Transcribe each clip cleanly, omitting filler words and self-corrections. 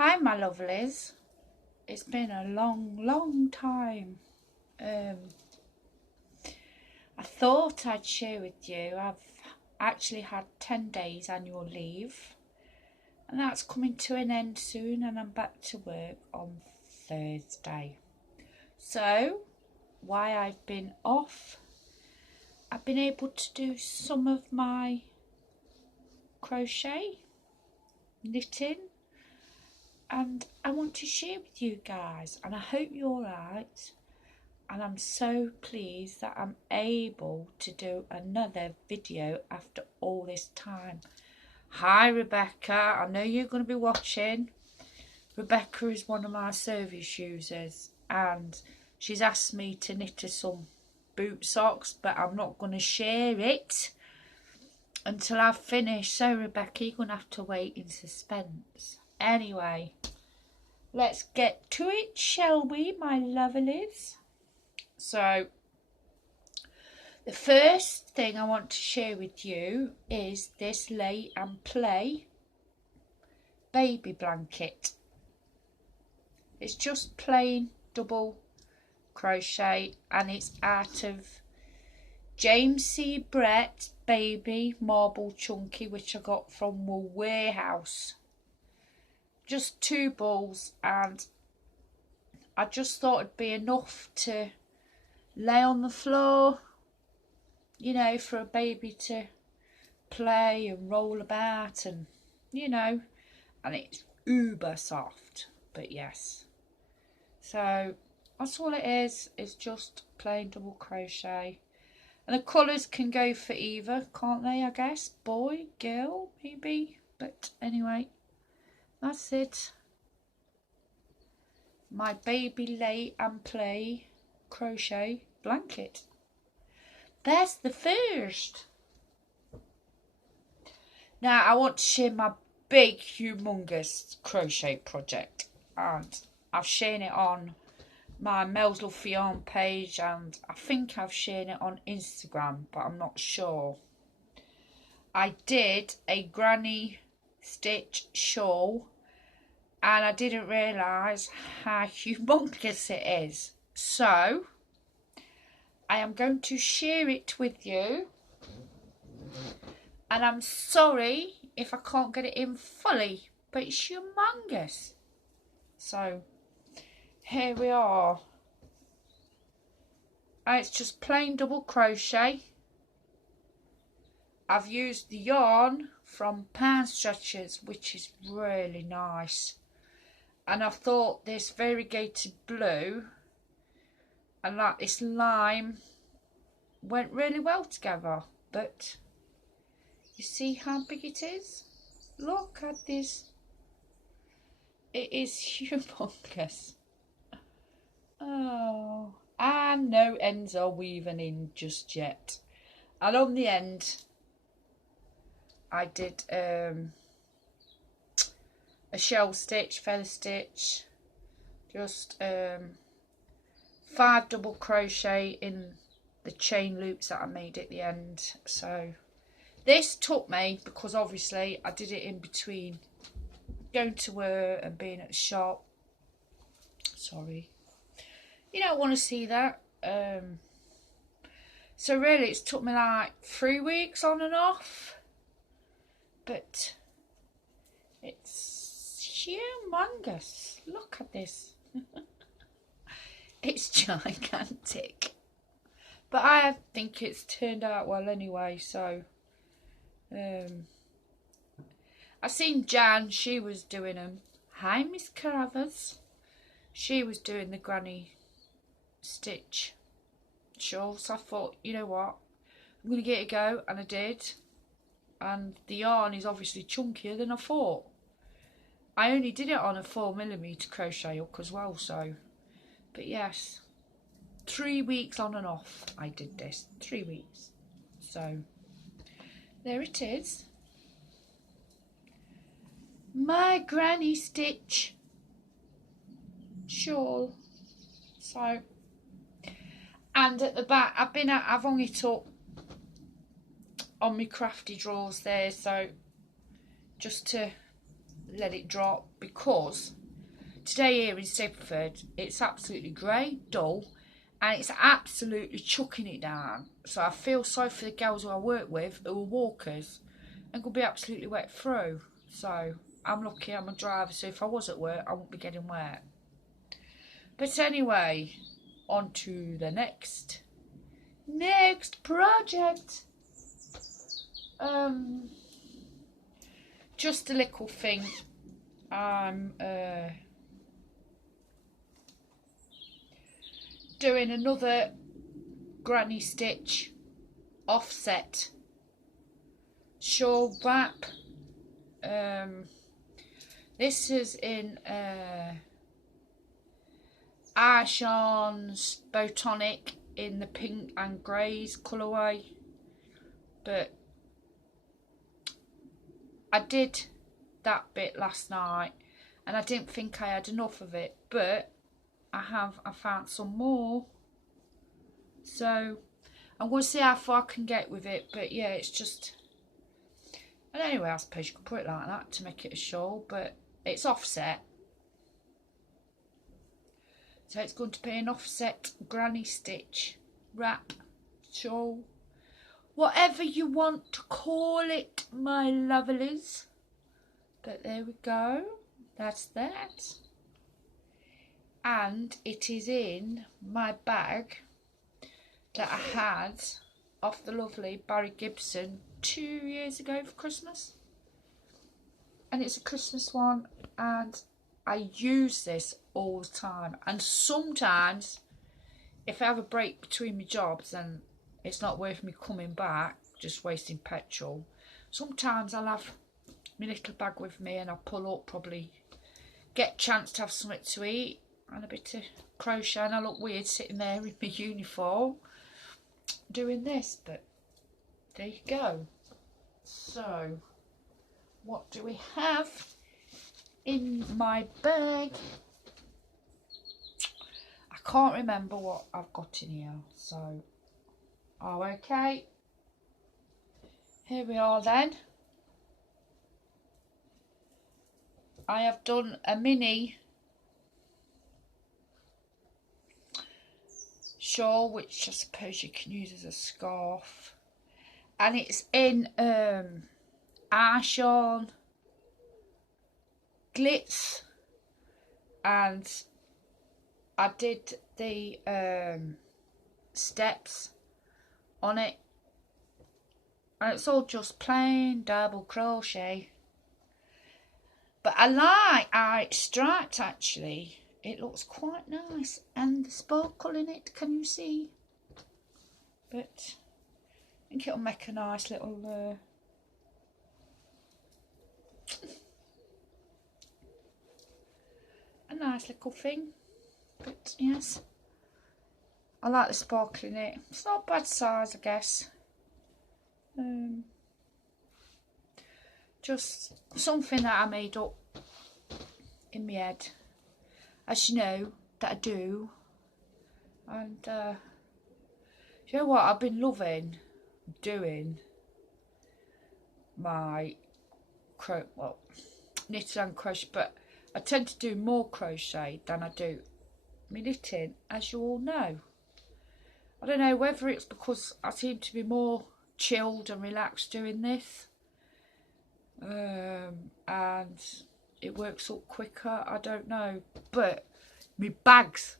Hi my lovelies, it's been a long time. I thought I'd share with you, I've actually had 10 days annual leave and that's coming to an end soon, and I'm back to work on Thursday. So while I've been off, I've been able to do some of my crochet, knitting, and I want to share with you guys, and I hope you're alright. And I'm so pleased that I'm able to do another video after all this time. Hi Rebecca, I know you're going to be watching. Rebecca is one of my service users and she's asked me to knit her some boot socks, but I'm not going to share it until I've finished. So Rebecca, you're going to have to wait in suspense. Anyway, let's get to it, shall we, my lovelies? So the first thing I want to share with you is this Lay and Play baby blanket. It's just plain double crochet and it's out of James C. Brett Baby Marble Chunky, which I got from the warehouse. Just 2 balls, and I just thought it'd be enough to lay on the floor, you know, for a baby to play and roll about, and you know, and it's uber soft. But yes, so that's all it is. It's just plain double crochet, and the colours can go for either, can't they? I guess boy, girl, maybe. But anyway, that's it. My baby Lay and Play crochet blanket. There's the first. Now I want to share my big humongous crochet project, and I've shared it on my Mel's Love for Yarn page, and I think I've shared it on Instagram, but I'm not sure. I did a granny stitch shawl and I didn't realise how humongous it is, so I am going to share it with you, and I'm sorry if I can't get it in fully, but it's humongous. So here we are. It's just plain double crochet. I've used the yarn from Pound Stretchers, which is really nice, and I thought this variegated blue and like this lime went really well together. But you see how big it is? Look at this. It is humongous. Oh, and no ends are weaving in just yet. And on the end I did a shell stitch, feather stitch, just 5 double crochet in the chain loops that I made at the end. So this took me, because obviously I did it in between going to work and being at the shop. Sorry, you don't want to see that. So really it's took me like 3 weeks on and off, but it's humongous. Look at this. It's gigantic, but I think it's turned out well anyway. So I seen Jan, she was doing them. Hi Miss Carruthers. She was doing the granny stitch shawl, so I thought, you know what, I'm going to give it a go, and I did. And the yarn is obviously chunkier than I thought. I only did it on a 4mm crochet hook as well, so, but yes, 3 weeks on and off I did this, 3 weeks. So there it is, my granny stitch shawl. So, and at the back I've hung it up on my crafty drawers there, so just to let it drop, because today here in Stepford it's absolutely grey, dull, and it's absolutely chucking it down. So I feel sorry for the girls who I work with who are walkers and could be absolutely wet through. So I'm lucky I'm a driver, so if I was at work I wouldn't be getting wet. But anyway, on to the next project. Just a little thing. I'm doing another granny stitch offset shawl wrap. This is in Arshawn's Botanic in the pink and greys colourway, but I did that bit last night and I didn't think I had enough of it, but I found some more, so I'm going to see how far I can get with it. But yeah, it's just, and anyway, I suppose you could put it like that to make it a shawl, but it's offset, so it's going to be an offset granny stitch wrap shawl, whatever you want to call it, my lovelies. But there we go, that's that. And it is in my bag that I had off the lovely Barry Gibson 2 years ago for Christmas. And it's a Christmas one, and I use this all the time. And sometimes, if I have a break between my jobs and it's not worth me coming back, just wasting petrol, sometimes I'll have my little bag with me and I'll pull up, probably get a chance to have something to eat and a bit of crochet, and I look weird sitting there in my uniform doing this, but there you go. So what do we have in my bag? I can't remember what I've got in here, so oh, okay, here we are then. I have done a mini shawl, which I suppose you can use as a scarf, and it's in Arshawn glitz, and I did the steps on it, and it's all just plain double crochet, but I like how it's striped. Actually, it looks quite nice, and the sparkle in it, can you see? But I think it'll make a nice little a nice little thing. But yes, I like the sparkle in it. It's not a bad size, I guess. Just something that I made up in my head, as you know that I do. And you know what, I've been loving doing my knitting and crochet, but I tend to do more crochet than I do my knitting, as you all know. I don't know whether it's because I seem to be more chilled and relaxed doing this, and it works up quicker, I don't know, but my bags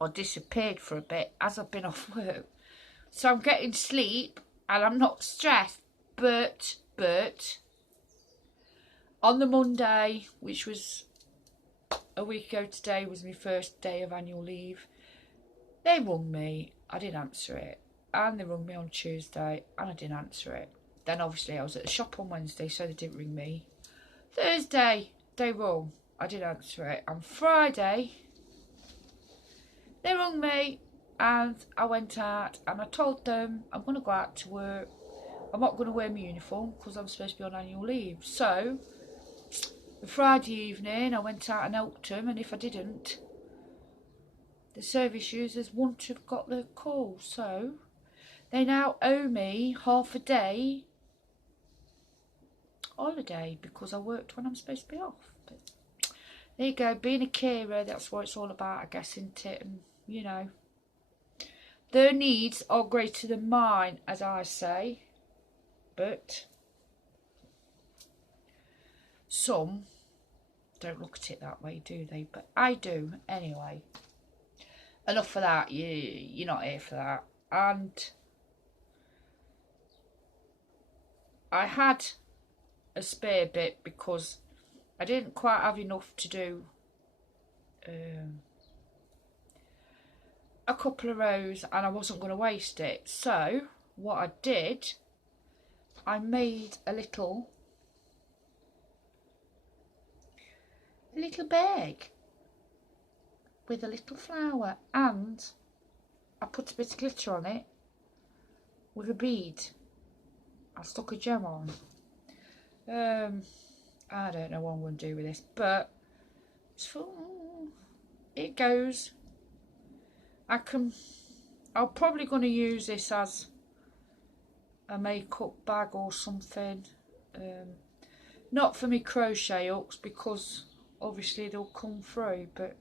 are disappeared for a bit as I've been off work, so I'm getting sleep and I'm not stressed. But on the Monday, which was a week ago today, was my first day of annual leave, they rung me, I didn't answer it, and they rung me on Tuesday and I didn't answer it. Then obviously I was at the shop on Wednesday, so they didn't ring me. Thursday they rung, I didn't answer it. On Friday they rung me and I went out and I told them I'm going to go out to work. I'm not going to wear my uniform because I'm supposed to be on annual leave. So the Friday evening I went out and helped them, and if I didn't, the service users wouldn't have got the call. So they now owe me half a day holiday because I worked when I'm supposed to be off. But there you go, being a carer, that's what it's all about, I guess, isn't it? And, you know, their needs are greater than mine, as I say. But some don't look at it that way, do they? But I do, anyway. Enough of that, you're not here for that. And I had a spare bit because I didn't quite have enough to do a couple of rows, and I wasn't going to waste it. So what I did, I made a little bag with a little flower, and I put a bit of glitter on it with a bead. I stuck a gem on. I don't know what I'm going to do with this, but it's full. It goes. I'm probably going to use this as a makeup bag or something. Not for me crochet hooks because obviously they'll come through, but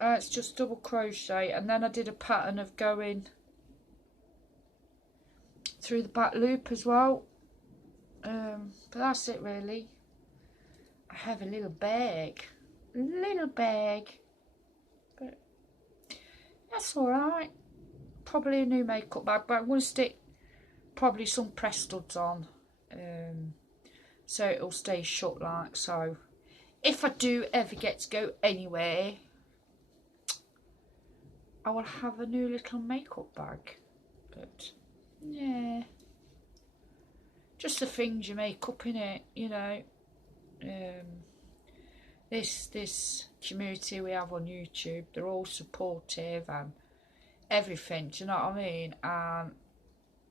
it's just double crochet, and then I did a pattern of going through the back loop as well. But that's it really. I have a little bag, but that's alright. Probably a new makeup bag, but I'm going to stick probably some press studs on, so it'll stay shut like so. If I do ever get to go anywhere, I will have a new little makeup bag. But yeah, just the things you make up in it, you know. This community we have on YouTube, they're all supportive and everything, do you know what I mean? And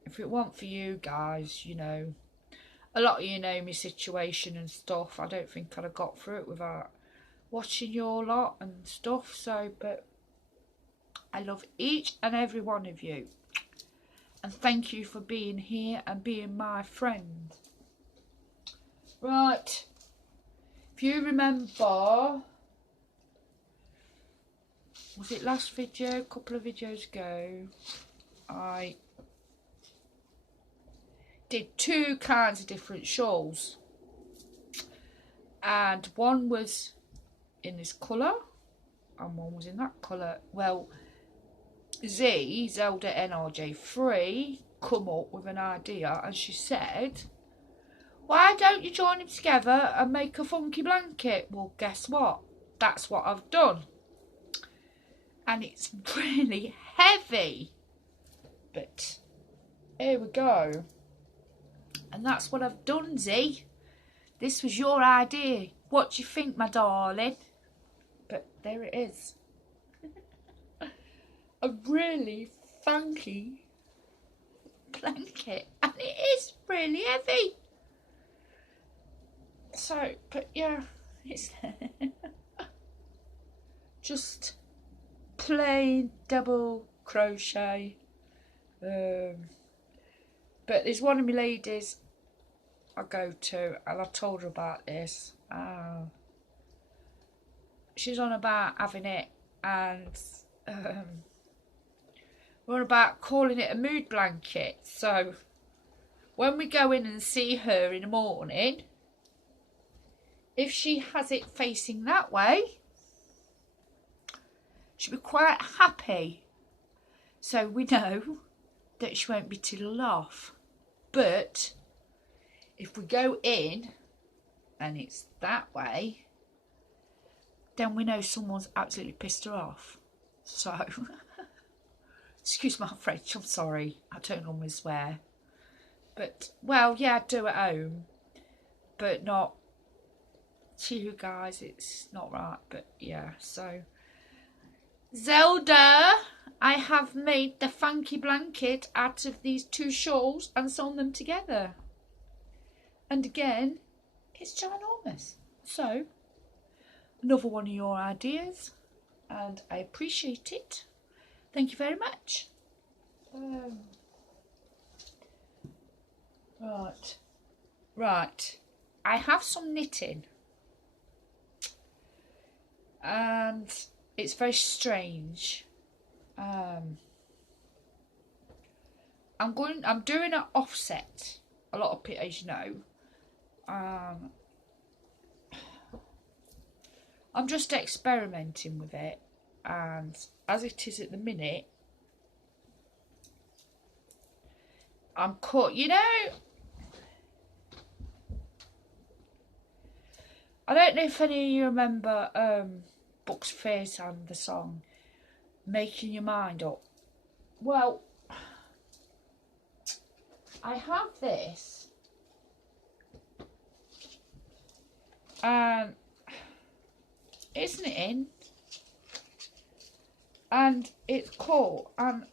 if it weren't for you guys, you know, a lot of you know my situation and stuff, I don't think I'd have got through it without watching your lot and stuff. So, but I love each and every one of you, and thank you for being here and being my friend. Right, if you remember, was it last video, a couple of videos ago, I did two kinds of different shawls, and one was in this colour and one was in that colour. Well, Zelda NRJ3 come up with an idea, and she said, why don't you join them together and make a funky blanket? Well, guess what? That's what I've done. And it's really heavy. But here we go. And that's what I've done, Z. This was your idea. What do you think, my darling? But there it is. A really funky blanket. And it is really heavy. So, but yeah, it's just plain double crochet. But there's one of my ladies I go to, and I told her about this. She's on about having it, and we're on about calling it a mood blanket. So when we go in and see her in the morning, if she has it facing that way, she'll be quite happy. So we know that she won't be tiddled off. But if we go in and it's that way, then we know someone's absolutely pissed her off. So, excuse my French, I'm sorry, I don't normally swear. But, well, yeah, I do at home, but not to you guys, it's not right. But yeah, so Zelda, I have made the funky blanket out of these two shawls and sewn them together. And again, it's ginormous. So, another one of your ideas, and I appreciate it. Thank you very much. Right. Right, I have some knitting, and it's very strange. I'm doing an offset. A lot of people, as you know, I'm just experimenting with it, and as it is at the minute, I'm caught. You know, I don't know if any of you remember Bucks Fierce and the song Making Your Mind Up. Well, I have this, and it's knitting, and it's cool, and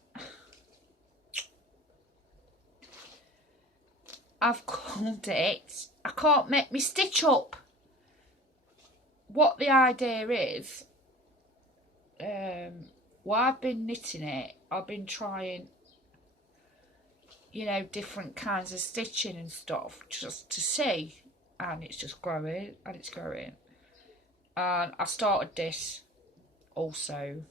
I've called it I Can't Make Me Stitch Up. What the idea is, while I've been knitting it, I've been trying, you know, different kinds of stitching and stuff just to see, and it's just growing and it's growing. And I started this also,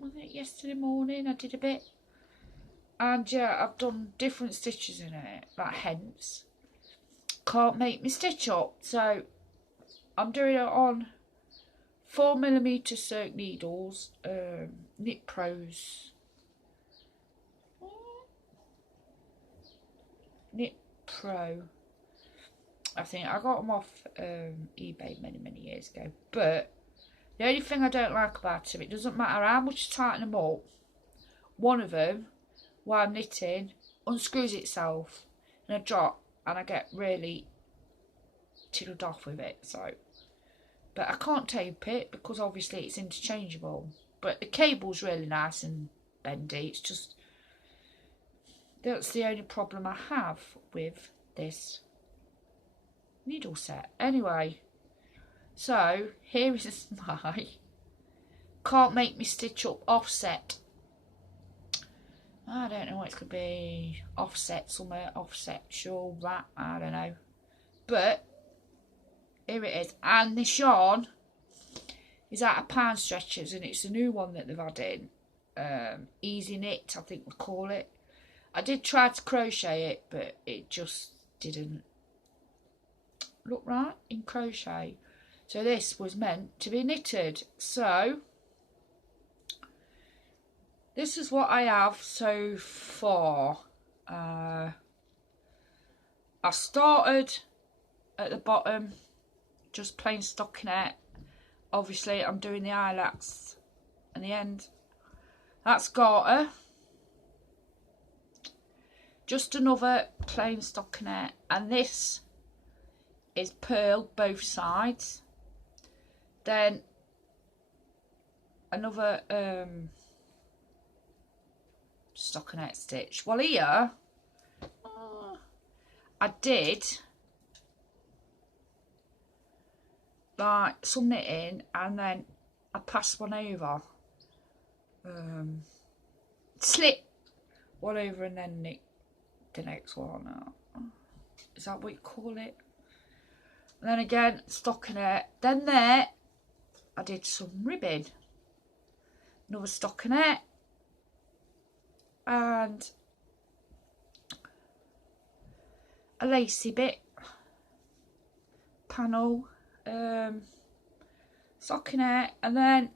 was it yesterday morning? I did a bit, and yeah, I've done different stitches in it, like hence Can't Make Me Stitch Up. So I'm doing it on 4mm silk needles, Knit Pros, Knit Pro. I think I got them off eBay many years ago. But the only thing I don't like about them, it doesn't matter how much you tighten them up, one of them, while I'm knitting, unscrews itself in a drop, and I get really tiddled off with it. So, but I can't tape it because obviously it's interchangeable. But the cable's really nice and bendy. It's just, that's the only problem I have with this needle set. Anyway, so here is my Can't Make Me Stitch Up offset. I don't know what it's going to be. Offset somewhere, offset shawl, that, I don't know. But here it is. And this yarn is out of Pound Stretchers, and it's a new one that they've had in. Easy Knit, I think we call it. I did try to crochet it, but it just didn't look right in crochet. So this was meant to be knitted. So this is what I have so far. I started at the bottom, just plain stockinette. Obviously I'm doing the eyelets and the end. That's garter. Just another plain stockinette, and this is purl both sides. Then another stockinette stitch. Well, here I did like some knitting, and then I passed one over, slip one over, and then knit the next one. Is that what you call it? And then again stockinette. Then there I did some ribbing, another stockinette, and a lacy bit panel, stockinette, and then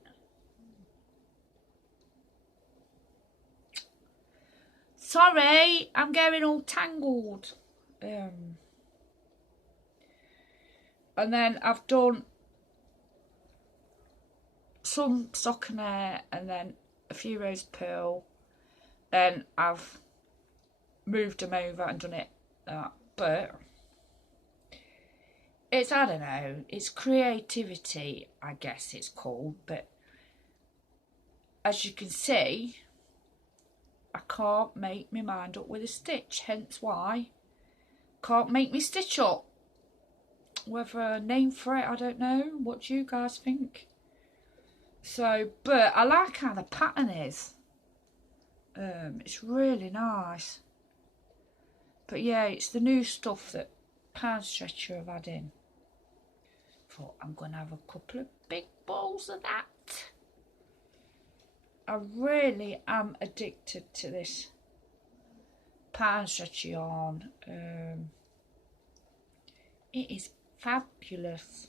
sorry, I'm getting all tangled. And then I've done some stockinette and then a few rows of purl. Then I've moved them over and done it that. But it's, I don't know, it's creativity, I guess it's called. But as you can see, I can't make my mind up with a stitch, hence why Can't Make Me Stitch Up. Whether a name for it, I don't know. What do you guys think? So, but I like how the pattern is. It's really nice. But yeah, it's the new stuff that Pound Stretcher have had in. Thought I'm going to have a couple of big balls of that. I really am addicted to this Pound Stretcher yarn. It is fabulous.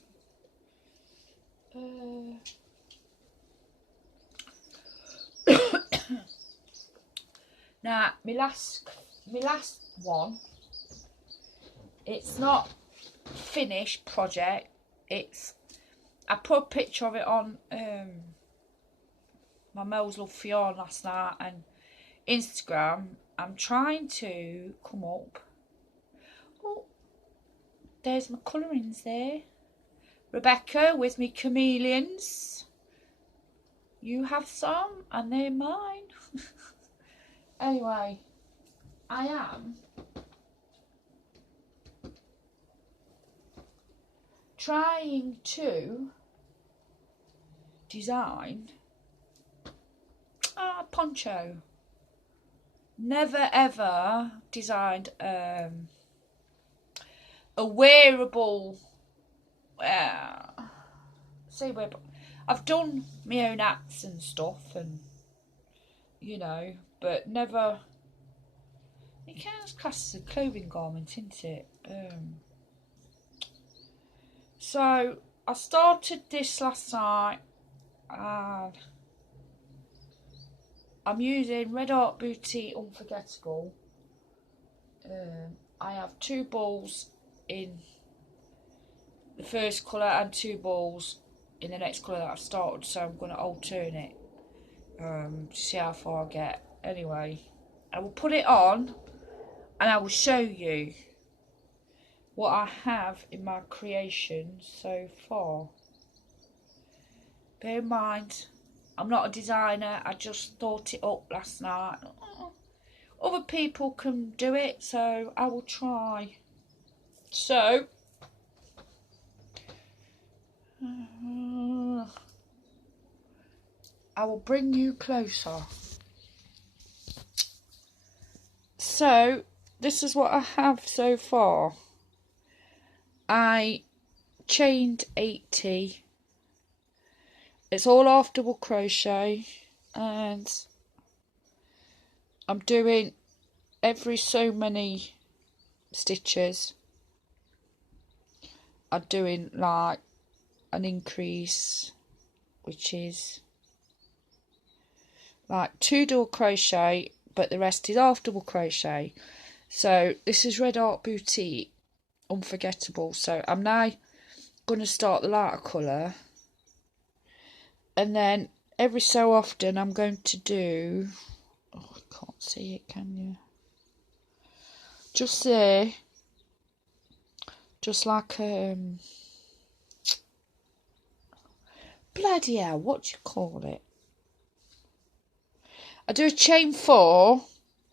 Now, my last one, it's not finished project. I put a picture of it on my Mel's Love for Yarn last night and Instagram. I'm trying to come up. Oh, there's my colourings there. Rebecca with me chameleons. You have some and they're mine. Anyway, I am trying to design a poncho. Never ever designed a wearable. I've done my own hats and stuff, and you know, but never. It counts classed as a clothing garment, isn't it? So I started this last night, and I'm using Red Art Booty Unforgettable. I have 2 balls in the first colour and 2 balls in the next colour that I've started, so I'm going to alternate to see how far I get. Anyway, I will put it on and I will show you what I have in my creation so far. Bear in mind, I'm not a designer, I just thought it up last night. Other people can do it, so I will try. So, I will bring you closer. So, this is what I have so far. I chained 80. It's all half double crochet, and I'm doing every so many stitches. I'm doing like an increase, which is like 2 double crochet, but the rest is half double crochet. So this is Red Art Booty Unforgettable. So I'm now going to start the lighter colour, and then every so often I'm going to do, oh, I can't see it, can you? Just there, just like bloody hell, what do you call it? I do a chain 4,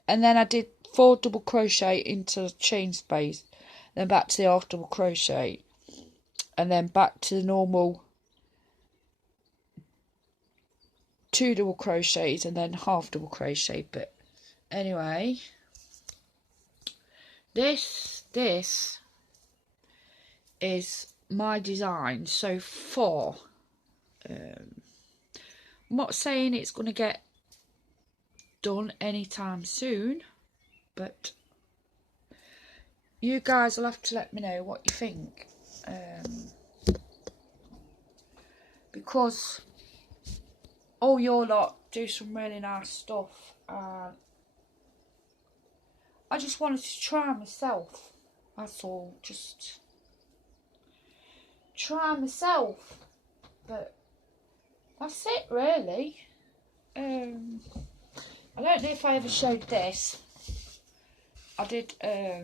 and then I did 4 double crochet into the chain space, then back to the half double crochet, and then back to the normal 2 double crochets and then half double crochet. But anyway, this is my design so far. I'm not saying it's going to get done anytime soon, but you guys will have to let me know what you think, because all your lot do some really nice stuff, and I just wanted to try myself, that's all, just try myself. But that's it really. I don't know if I ever showed this. I did a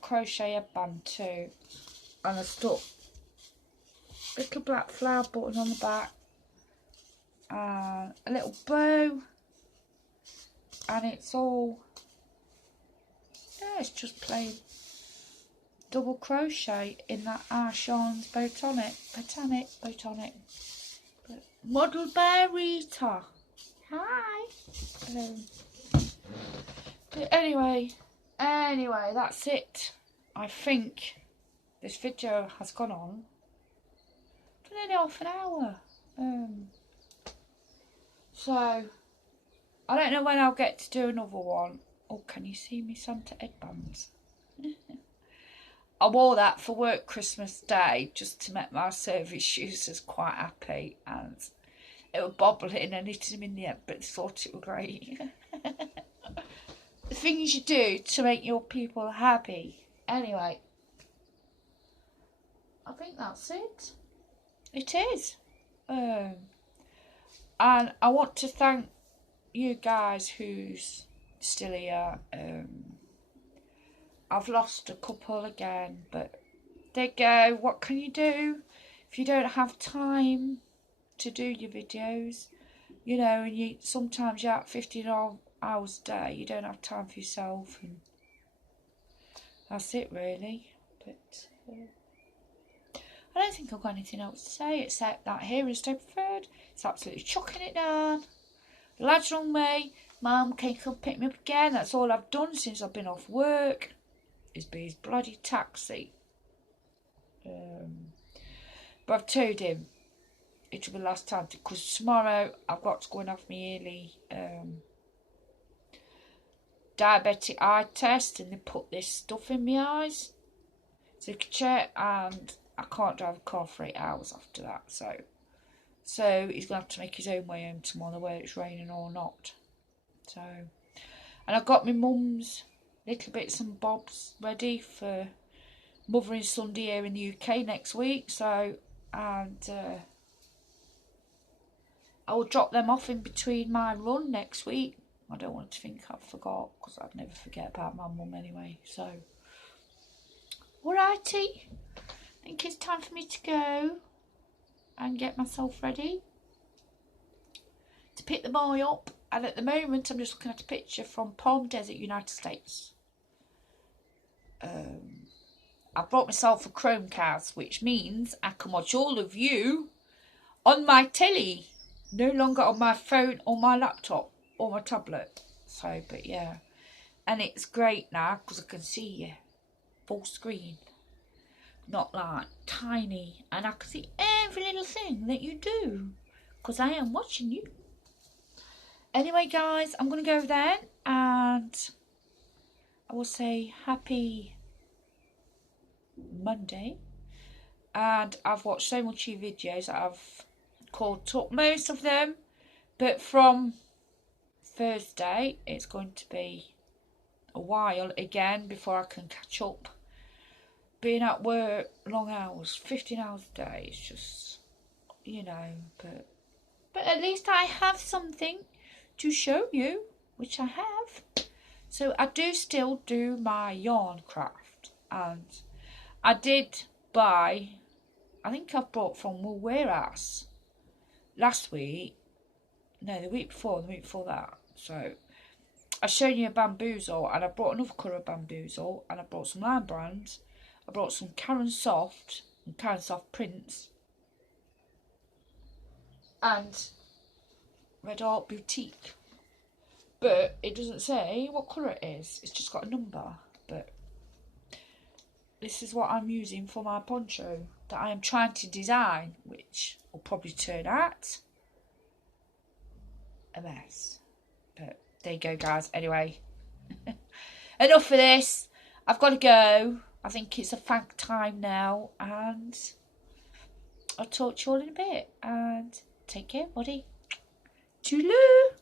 crochet headband too, and I stuck a little black flower button on the back and a little bow, and it's all, yeah, it's just plain double crochet in that Ash Yarns botanic. But Model Bear Rita, hi. But anyway, that's it. I think this video has gone on for nearly half an hour. So I don't know when I'll get to do another one. Oh, can you see me Santa headbands? I wore that for work Christmas Day just to make my service users quite happy, and it was bobbling and hitting them in the head, but they thought it was great. The things you do to make your people happy. Anyway, I think that's it. It is. And I want to thank you guys who's still here. I've lost a couple again, but there you go. What can you do if you don't have time to do your videos? You know, and sometimes you're out 15 hours a day. You don't have time for yourself, and that's it really. But I don't think I've got anything else to say except that here is so preferred. It's absolutely chucking it down. The lads rung me. Mum, can you come pick me up again? That's all I've done since I've been off work. Is be his bloody taxi. But I've told him it'll be the last time, because tomorrow I've got to go and have my yearly diabetic eye test, and they put this stuff in my eyes so you can check, and I can't drive a car for 8 hours after that. So he's going to have to make his own way home tomorrow, whether it's raining or not. So, and I've got my mum's little bits and bobs ready for Mothering Sunday here in the UK next week. So, and I will drop them off in between my run next week. I don't want to think I forgot, because I'd never forget about my mum anyway. So, alrighty. I think it's time for me to go and get myself ready to pick the boy up. And at the moment, I'm just looking at a picture from Palm Desert, United States. I brought myself a Chromecast, which means I can watch all of you on my telly, no longer on my phone or my laptop or my tablet. So, but yeah, and it's great now because I can see you full screen, not like tiny, and I can see every little thing that you do because I am watching you. Anyway, guys, I'm going to go then, and I will say happy Monday. And I've watched so much of your videos that I've caught up most of them, but from Thursday it's going to be a while again before I can catch up. Being at work long hours, 15 hours a day, it's just, you know, but at least I have something to show you, which I have. So I do still do my yarn craft, and I did buy, I think I've bought from Wool Warehouse last week, no, the week before that. So I showed you a bamboozle, and I brought another colour of bamboozle, and I brought some Line Brands, I brought some Karen Soft and Karen Soft prints, and Red Art Boutique. But it doesn't say what colour it is, it's just got a number. But this is what I'm using for my poncho that I am trying to design, which will probably turn out a mess. But there you go, guys. Anyway, enough of this. I've got to go. I think it's a fag time now, and I'll talk to you all in a bit. And take care, buddy. Toodaloo.